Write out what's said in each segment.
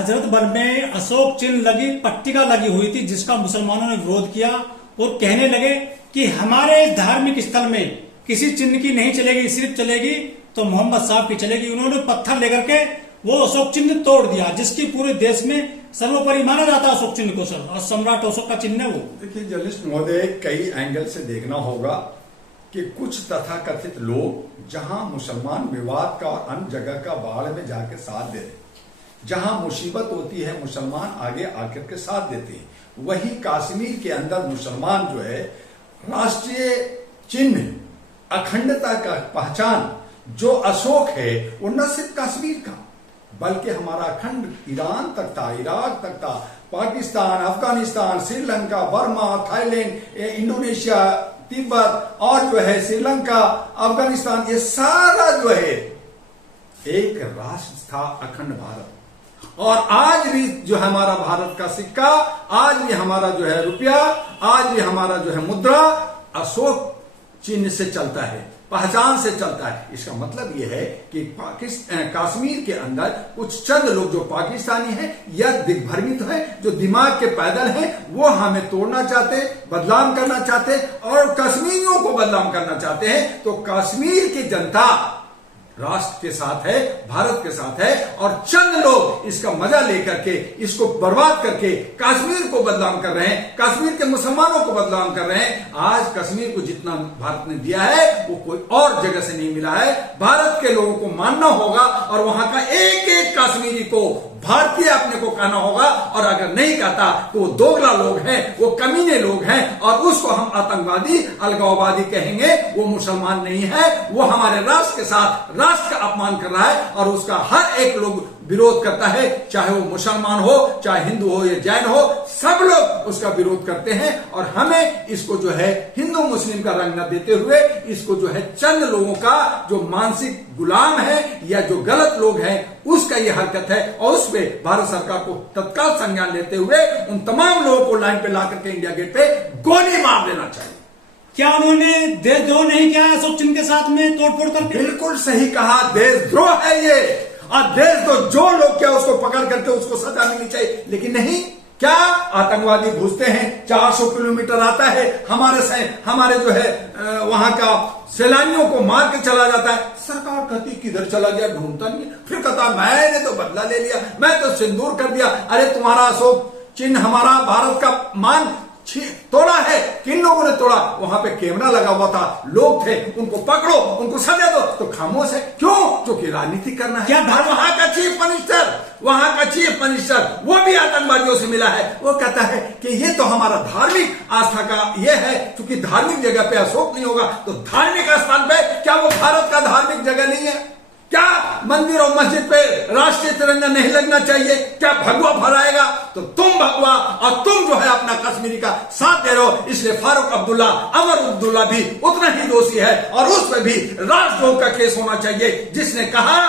हजरतबल में अशोक चिन्ह लगी पट्टिका लगी हुई थी, जिसका मुसलमानों ने विरोध किया और कहने लगे कि हमारे धार्मिक स्थल में किसी चिन्ह की नहीं चलेगी, सिर्फ चलेगी तो मोहम्मद साहब की चलेगी। उन्होंने पत्थर लेकर के वो अशोक चिन्ह तोड़ दिया, जिसकी पूरे देश में सर्वोपरि माना जाता है अशोक चिन्ह को सर, और सम्राट अशोक का चिन्ह है वो। देखिए जर्नलिस्ट महोदय, कई एंगल से देखना होगा कि कुछ तथाकथित लोग जहां मुसलमान विवाद का और अन्य जगह का बाढ़ में जाके साथ दे रहे, जहां मुसीबत होती है मुसलमान आगे आकर के साथ देते हैं, वहीं कश्मीर के अंदर मुसलमान जो है राष्ट्रीय चिन्ह अखंडता का पहचान जो अशोक है वो न सिर्फ कश्मीर का बल्कि हमारा अखंड ईरान तक था, इराक तक था, Pakistan, Afghanistan, Sri Lanka, Burma, Thailand, Indonesia, Tibet और जो है श्रीलंका, अफगानिस्तान, ये सारा जो है एक राष्ट्र था, अखंड भारत। और आज भी जो है हमारा भारत का सिक्का, आज भी हमारा जो है रुपया, आज भी हमारा जो है मुद्रा अशोक चिन्ह से चलता है, पहचान से चलता है। इसका मतलब यह है कि कश्मीर के अंदर कुछ चंद लोग जो पाकिस्तानी हैं या दिग्भ्रमित हैं, जो दिमाग के पैदल हैं, वो हमें तोड़ना चाहते, बदनाम करना चाहते और कश्मीरियों को बदनाम करना चाहते हैं। तो कश्मीर की जनता राष्ट्र के साथ है, भारत के साथ है, और चंद लोग इसका मजा लेकर के इसको बर्बाद करके कश्मीर को बदनाम कर रहे हैं, कश्मीर के मुसलमानों को बदनाम कर रहे हैं। आज कश्मीर को जितना भारत ने दिया है वो कोई और जगह से नहीं मिला है। भारत के लोगों को मानना होगा और वहां का एक एक कश्मीरी को भारतीय अपने को कहना होगा, और अगर नहीं कहता तो वो दोगला लोग हैं, वो कमीने लोग हैं, और उसको हम आतंकवादी, अलगाववादी कहेंगे। वो मुसलमान नहीं है, वो हमारे राष्ट्र के साथ राष्ट्र का अपमान कर रहा है, और उसका हर एक लोग विरोध करता है, चाहे वो मुसलमान हो, चाहे हिंदू हो या जैन हो, सब लोग उसका विरोध करते हैं। और हमें इसको जो है हिंदू मुस्लिम का रंग न देते हुए इसको जो है चंद लोगों का जो मानसिक गुलाम है या जो गलत लोग हैं उसका ये हरकत है, और उस पे भारत सरकार को तत्काल संज्ञान लेते हुए उन तमाम लोगों को लाइन पे ला करके इंडिया गेट पे गोली मार देना चाहिए। क्या उन्होंने देशद्रोह नहीं किया अशोक चिन्ह के साथ में तोड़फोड़ करके? बिल्कुल सही कहा, देशद्रोह है ये, और देशद्रोह जो लोग क्या उसको पकड़ करके उसको सजा मिलनी चाहिए। लेकिन नहीं, क्या आतंकवादी घुसते हैं, 400 किलोमीटर आता है, हमारे जो है वहां का सैलानियों को मार के चला जाता है। सरकार कहती किधर चला गया, ढूंढता नहीं, फिर कहता मैंने तो बदला ले लिया, मैं तो सिंदूर कर दिया। अरे तुम्हारा अशोक चिन्ह हमारा भारत का मान तोड़ा है, किन लोगों ने तोड़ा? वहां पे कैमरा लगा हुआ था, लोग थे, उनको पकड़ो, उनको सजा दो, तो खामोश है क्यों? क्योंकि राजनीति करना है। क्या वहां का चीफ मिनिस्टर वो भी आतंकवादियों से मिला है। वो कहता है कि ये तो हमारा धार्मिक आस्था का ये है, क्योंकि धार्मिक जगह पे अशोक नहीं होगा, तो धार्मिक स्थान पे क्या वो भारत का धार्मिक जगह नहीं है? क्या मंदिर और मस्जिद पे राष्ट्रीय तिरंगा नहीं लगना चाहिए? क्या भगवा फहराएगा? तो तुम भगवा और तुम जो है अपना कश्मीरी का साथ दे रहे हो, इसलिए फारूक अब्दुल्ला, अमर अब्दुल्ला भी उतना ही दोषी है, और उस पर भी राष्ट्रद्रोह का केस होना चाहिए, जिसने कहा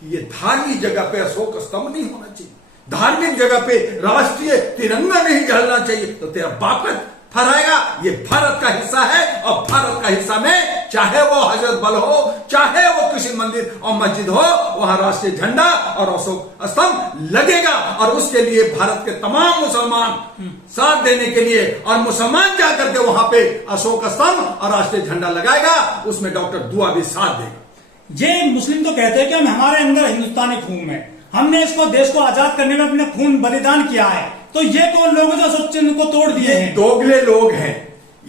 कि ये धार्मिक जगह पे अशोक स्तंभ नहीं होना चाहिए, धार्मिक जगह पे राष्ट्रीय तिरंगा नहीं गड़ना चाहिए। तो तेरा बाप फहराएगा, ये भारत का हिस्सा है, और भारत का हिस्सा में चाहे वो हजरतबल हो, चाहे वो किसी मंदिर और मस्जिद हो, वहां राष्ट्रीय झंडा और अशोक स्तंभ लगेगा। और उसके लिए भारत के तमाम मुसलमान साथ देने के लिए, और मुसलमान जाकर के वहां पे अशोक स्तंभ और राष्ट्रीय झंडा लगाएगा, उसमें डॉक्टर दुआ भी साथ देगा। ये मुस्लिम तो कहते हैं कि हमारे अंदर हिंदुस्तानी खून है, हमने इसको देश को आजाद करने में अपना खून बलिदान किया है, तो ये कौन लोग जो अशोक चिन्ह को तोड़ दिए हैं? दोगले लोग हैं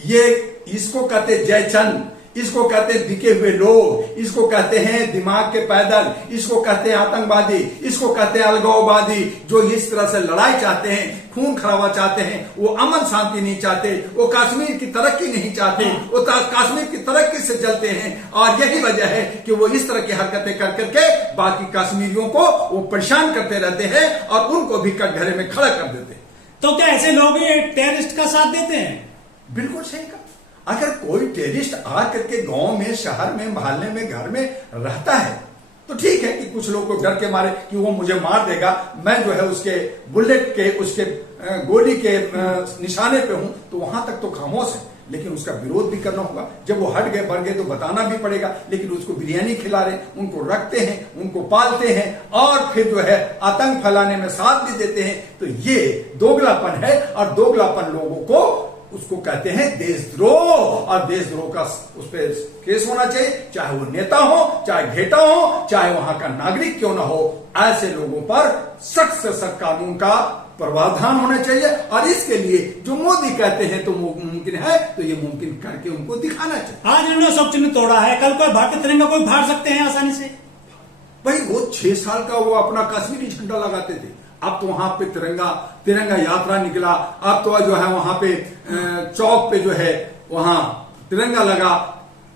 ये। इसको कहते जयचंद, इसको कहते बिके हुए लोग, इसको कहते हैं दिमाग के पैदल, इसको कहते हैं आतंकवादी, इसको कहते हैं अलगाववादी, जो इस तरह से लड़ाई चाहते हैं, खून खराबा चाहते हैं, वो अमन शांति नहीं चाहते, वो कश्मीर की तरक्की नहीं चाहते, वो कश्मीर की तरक्की से जलते हैं। और यही वजह है कि वो इस तरह की हरकतें कर करके बाकी कश्मीरियों को वो परेशान करते रहते हैं, और उनको भी कटघरे में खड़ा कर देते हैं। तो क्या ऐसे लोग टेररिस्ट का साथ देते हैं? बिल्कुल सही कहा। अगर कोई टेररिस्ट आकर के गांव में, शहर में, मोहल्ले में, घर में रहता है तो ठीक है कि कुछ लोग को डर के मारे कि वो मुझे मार देगा, मैं जो है उसके बुलेट के, उसके गोली के निशाने पे हूं, तो वहां तक तो खामोश है। लेकिन उसका विरोध भी करना होगा। जब वो हट गए बढ़ गए तो बताना भी पड़ेगा, लेकिन उसको बिरयानी खिला रहे, उनको रखते हैं, उनको पालते हैं और फिर जो है आतंक फैलाने में साथ भी देते हैं, तो ये दोगलापन है। और दोगलापन लोगों को उसको कहते हैं देशद्रोह, और देशद्रोह का उस पर केस होना चाहिए, चाहे वो नेता हो, चाहे घेटा हो, चाहे वहां का नागरिक क्यों ना हो। ऐसे लोगों पर सख्त से सख्त कानून का प्रावधान होना चाहिए। और इसके लिए जो मोदी कहते हैं तो मुमकिन है, तो ये मुमकिन करके उनको दिखाना चाहिए। आज इन्होंने अशोक चिन्ह तोड़ा है, कल कोई भारतीय तिरंगा कोई फाड़ सकते हैं आसानी से। भाई वो 6 साल का वो अपना कश्मीरी झंडा लगाते थे, अब तो वहां पे तिरंगा यात्रा निकला, अब तो जो है वहां पे चौक पे जो है वहां तिरंगा लगा।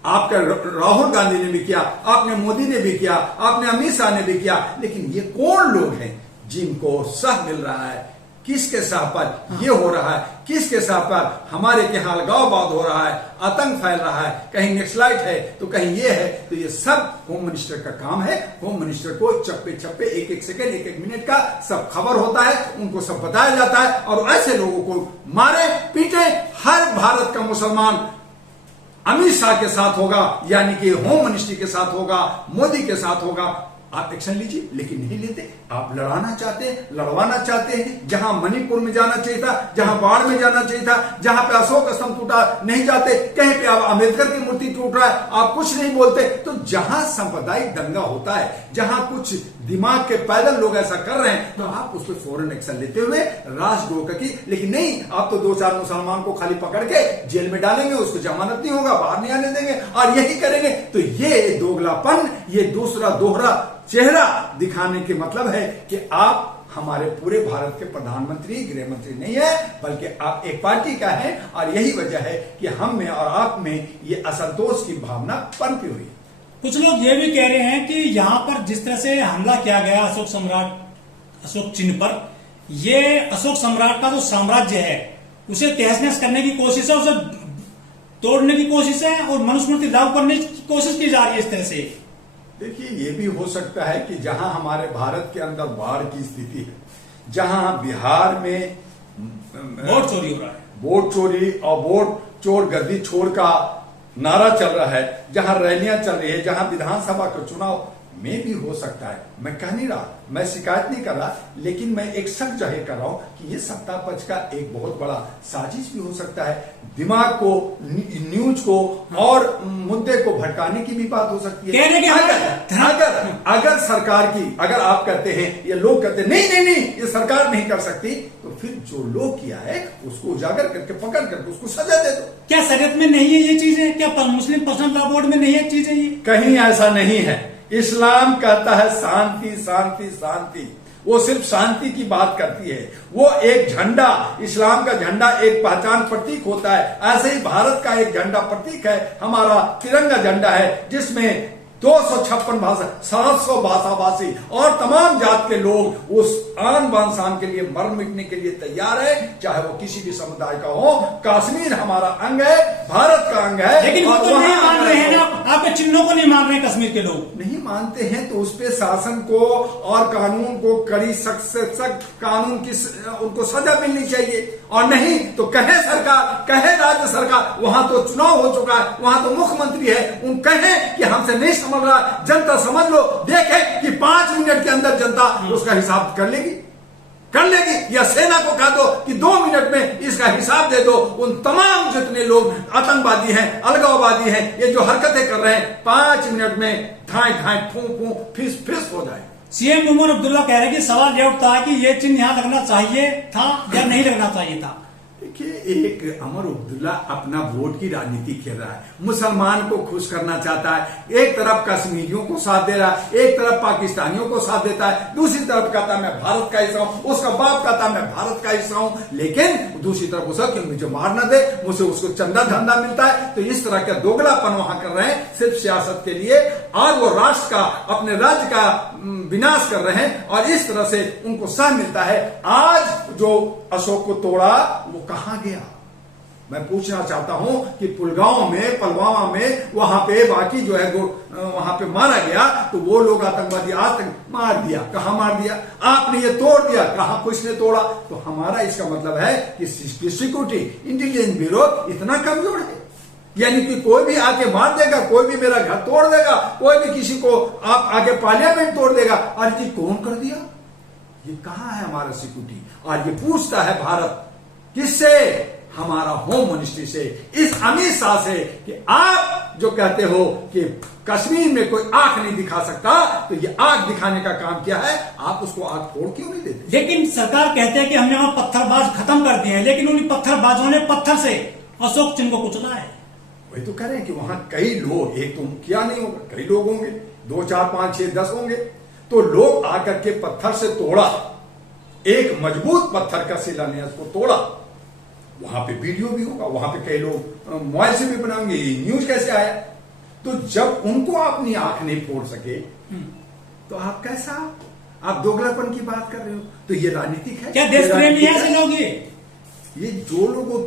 आपका राहुल गांधी ने भी किया, आपने मोदी ने भी किया, आपने अमित शाह ने भी किया, लेकिन ये कौन लोग हैं जिनको सह मिल रहा है? किसके सह पर ये हो रहा है? किसके सह पर हमारे के यहाँ अलगाववाद हो रहा है, आतंक फैल रहा है, कहीं नेक्सलाइट है तो कहीं ये है? तो ये सब होम मिनिस्टर का काम है। होम मिनिस्टर को चप्पे चप्पे, एक एक सेकंड, एक एक मिनट का सब खबर होता है, उनको सब बताया जाता है, और ऐसे लोगों को मारे पीटे। हर भारत का मुसलमान अमित शाह के साथ होगा, यानी कि होम मिनिस्ट्री के साथ होगा, मोदी के साथ होगा। आप एक्शन लीजिए, लेकिन नहीं लेते। आप लड़ाना चाहते हैं, लड़वाना चाहते हैं। जहां मणिपुर में जाना चाहिए था, जहां बाढ़ में जाना चाहिए था, जहां पे अशोक स्तंभ टूटा, नहीं जाते। कहीं पे आप अम्बेडकर की मूर्ति टूट रहा है, आप कुछ नहीं बोलते। तो जहां सांप्रदायिक दंगा होता है, जहां कुछ दिमाग के पैदल लोग ऐसा कर रहे हैं, तो आप उस पर फौरन एक्शन लेते हुए राजद्रोह की। लेकिन नहीं, आप तो 2-4 मुसलमान को खाली पकड़ के जेल में डालेंगे, उसको जमानत नहीं होगा, बाहर नहीं आने देंगे, और यही करेंगे। तो ये दोगलापन, ये दूसरा दोहरा चेहरा दिखाने के मतलब है कि आप हमारे पूरे भारत के प्रधानमंत्री, गृह मंत्री नहीं है, बल्कि आप एक पार्टी का है। और यही वजह है कि हम में और आप में ये असंतोष की भावना पनपी हुई है। कुछ लोग ये भी कह रहे हैं कि यहाँ पर जिस तरह से हमला किया गया अशोक सम्राट, अशोक चिन्ह पर, ये अशोक सम्राट का जो साम्राज्य है उसे तहस नहस करने की कोशिश है, उसे तोड़ने की कोशिश है, और मनुस्मृति लागू करने की कोशिश की जा रही है इस तरह से। देखिए, ये भी हो सकता है कि जहां हमारे भारत के अंदर बाढ़ की स्थिति है, जहां बिहार में वोट चोरी हो रहा है, वोट चोरी और वोट चोर गद्दी छोड़ का नारा चल रहा है, जहां रैलियां चल रही है, जहां विधानसभा का चुनाव में भी हो सकता है। मैं कह नहीं रहा, मैं शिकायत नहीं कर रहा, लेकिन मैं एक शक जाहिर कर रहा हूं कि ये सत्ता पक्ष का एक बहुत बड़ा साजिश भी हो सकता है। दिमाग को, न्यूज को और मुद्दे को भटकाने की भी बात हो सकती है। अगर सरकार की, अगर आप कहते हैं, ये लोग कहते हैं नहीं, ये सरकार नहीं कर सकती, तो फिर जो लोग किया है उसको उजागर करके, पकड़ करके उसको सजा दे दो। क्या शरीयत में नहीं है ये चीजें? क्या मुस्लिम पर्सनल लॉ बोर्ड में नहीं है चीजें ये? कहीं ऐसा नहीं है। इस्लाम कहता है शांति, शांति, शांति। वो सिर्फ शांति की बात करती है। वो एक झंडा, इस्लाम का झंडा एक पहचान प्रतीक होता है। ऐसे ही भारत का एक झंडा प्रतीक है, हमारा तिरंगा झंडा है, जिसमें 256 भाषा, 700 भाषा भाषी और तमाम जात के लोग उस आन बान शान के लिए मर मिटने के लिए तैयार है, चाहे वो किसी भी समुदाय का हो। कश्मीर हमारा अंग है, भारत का अंग है। लेकिन वो तो नहीं मान रहे हैं ना, आपके चिन्हों को नहीं मान रहे कश्मीर के लोग। नहीं मानते हैं तो उस पे शासन को और कानून को कड़ी सख्त से सख्त कानून की उनको सजा मिलनी चाहिए। और नहीं तो कहे सरकार, कहे राज्य सरकार, वहां तो चुनाव हो चुका है, वहां तो मुख्यमंत्री है, उन कहे कि हमसे नहीं समझ रहा, जनता समझ लो, देखे कि 5 मिनट के अंदर जनता उसका हिसाब कर लेगी, या सेना को कह दो कि 2 मिनट में इसका हिसाब दे दो। उन तमाम जितने लोग आतंकवादी हैं, अलगाववादी हैं, ये जो हरकतें कर रहे हैं, 5 मिनट में ठाई ठाई फू फू फिस फिस हो जाए। सीएम उमर अब्दुल्ला कह रहे हैं कि सवाल यह उठता है कि ये चिन्ह यहां लगना चाहिए था या नहीं लगना चाहिए था। देखिए, एक उमर अब्दुल्ला अपना वोट की राजनीति खेल रहा है, मुसलमान को खुश करना चाहता है। एक तरफ कश्मीरियों को साथ दे रहा है, एक तरफ पाकिस्तानियों को साथ देता है, दूसरी तरफ कहता है मैं भारत का हिस्सा हूं, उसका बाप कहता है मैं भारत का हिस्सा हूं, लेकिन दूसरी तरफ उसका कि मुझे मार न दे, मुझे उसको चंदा धंधा मिलता है। तो इस तरह का दोगलापन वहां कर रहे हैं सिर्फ सियासत के लिए, और वो राष्ट्र का, अपने राज्य का विनाश कर रहे हैं, और इस तरह से उनको सह मिलता है। आज जो अशोक को तोड़ा वो कहां गया? मैं पूछना चाहता हूं कि पुलगांव में, पुलवामा में, वहां पे बाकी जो है वहां पे मारा गया, तो वो लोग आतंकवादी मार दिया, कहां मार दिया? आपने ये तोड़ दिया, कहां किसने तोड़ा? तो हमारा इसका मतलब है कि सिक्योरिटी इंटेलिजेंस ब्यूरो इतना कमजोर है। यानी कि कोई भी आके मार देगा, कोई भी मेरा घर तोड़ देगा, कोई भी किसी को आप आके पार्लियामेंट तोड़ देगा। और ये कौन कर दिया? ये कहां है हमारा सिक्योरिटी? और ये पूछता है भारत किससे? हमारा होम मिनिस्ट्री से, इस अमित शाह से, कि आप जो कहते हो कि कश्मीर में कोई आंख नहीं दिखा सकता, तो ये आंख दिखाने का काम किया है, आप उसको आंख फोड़ क्यों नहीं देते? लेकिन सरकार कहते हैं कि हमने वहां पत्थरबाज खत्म कर दिए हैं, लेकिन उन पत्थरबाजों ने पत्थर से अशोक चिन्ह को कुचला है। वही तो कह रहे हैं कि वहां कई लोग, एक तो किया नहीं होगा, कई लोग होंगे, 2, 4, 5, 6, 10 होंगे, तो लोग आकर के पत्थर से तोड़ा, एक मजबूत पत्थर का शिलान्यास को तोड़ा। वहां पे वीडियो भी होगा, वहां पे कई लोग मोबाइल से भी बनाएंगे, न्यूज कैसे आया? तो जब उनको अपनी आंख नहीं फोड़ सके, तो आप कैसा, आप दोगलापन की बात कर रहे हो? तो ये राजनीतिक है? क्या देश प्रेमी है ऐसे लोग? ये जो लोगों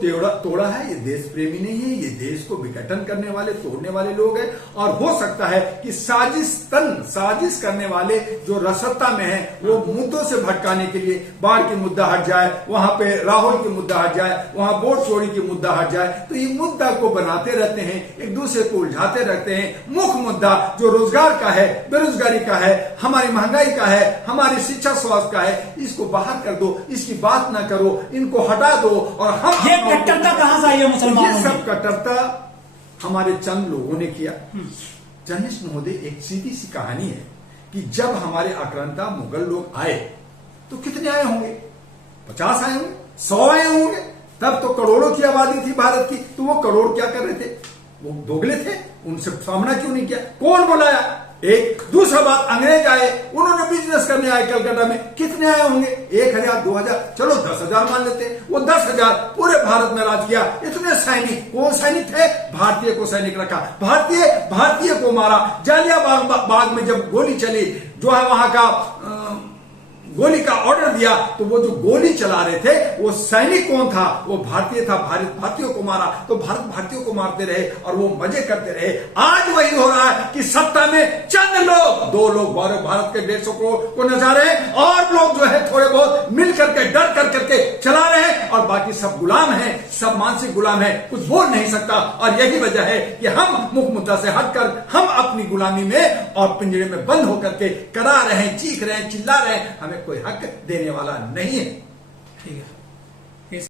तोड़ा है, ये देश प्रेमी नहीं है, ये देश को विघटन करने वाले, तोड़ने वाले लोग हैं। और हो सकता है कि साजिश करने वाले जो रसत्ता में है, वो मुद्दों से भटकाने के लिए, बाढ़ की मुद्दा हट जाए, वहां पे राहुल की मुद्दा हट जाए, वहां वोट चोरी की मुद्दा हट जाए, तो ये मुद्दा को बनाते रहते हैं, एक दूसरे को उलझाते रहते हैं। मुख्य मुद्दा जो रोजगार का है, बेरोजगारी का है, हमारी महंगाई का है, हमारी शिक्षा स्वास्थ्य का है, इसको बाहर कर दो, इसकी बात ना करो, इनको हटा दो। और हम ये कट्टरता कहां से आई है मुसलमानों ये में? सब कट्टरता हमारे चंद लोगों ने किया। जर्नलिस्ट महोदय, एक सीधी सी कहानी है कि जब हमारे आक्रांता मुगल लोग आए, तो कितने आए होंगे? 50 आए होंगे, 100 आए होंगे। तब तो करोड़ों की आबादी थी भारत की, तो वो करोड़ क्या कर रहे थे? वो दोगले थे, उनसे सामना क्यों नहीं किया? कौन बुलाया? एक दूसरा बात, अंग्रेज आए, उन्होंने बिजनेस करने आए कलकत्ता में, कितने आए होंगे? 1000, 2000, चलो 10,000 मान लेते हैं। वो 10,000 पूरे भारत में राज किया। इतने सैनिक, कौन सैनिक थे? भारतीय को सैनिक रखा, भारतीय को मारा। जालियाबाग बाग में जब गोली चली, जो है वहां का गोली का ऑर्डर दिया, तो वो जो गोली चला रहे थे, वो सैनिक कौन था? वो भारतीय था। भारतीयों को मारा, तो भारत भारतीयों को मारते रहे और वो मजे करते रहे। आज वही हो रहा है कि सत्ता में चंद लोग, 2 लोग भारत के 150 करोड़ को नचा रहे हैं, और लोग जो है थोड़े बहुत मिल करके, डर करके चला रहे हैं, और बाकी सब गुलाम है, सब मानसिक गुलाम है, कुछ बोल नहीं सकता। और यही वजह है कि हम मुख्य मुद्दा से हटकर हम अपनी गुलामी में और पिंजरे में बंद होकर के करा रहे हैं, चीख रहे हैं, चिल्ला रहे हैं। हमें कोई हक देने वाला नहीं है। ठीक है।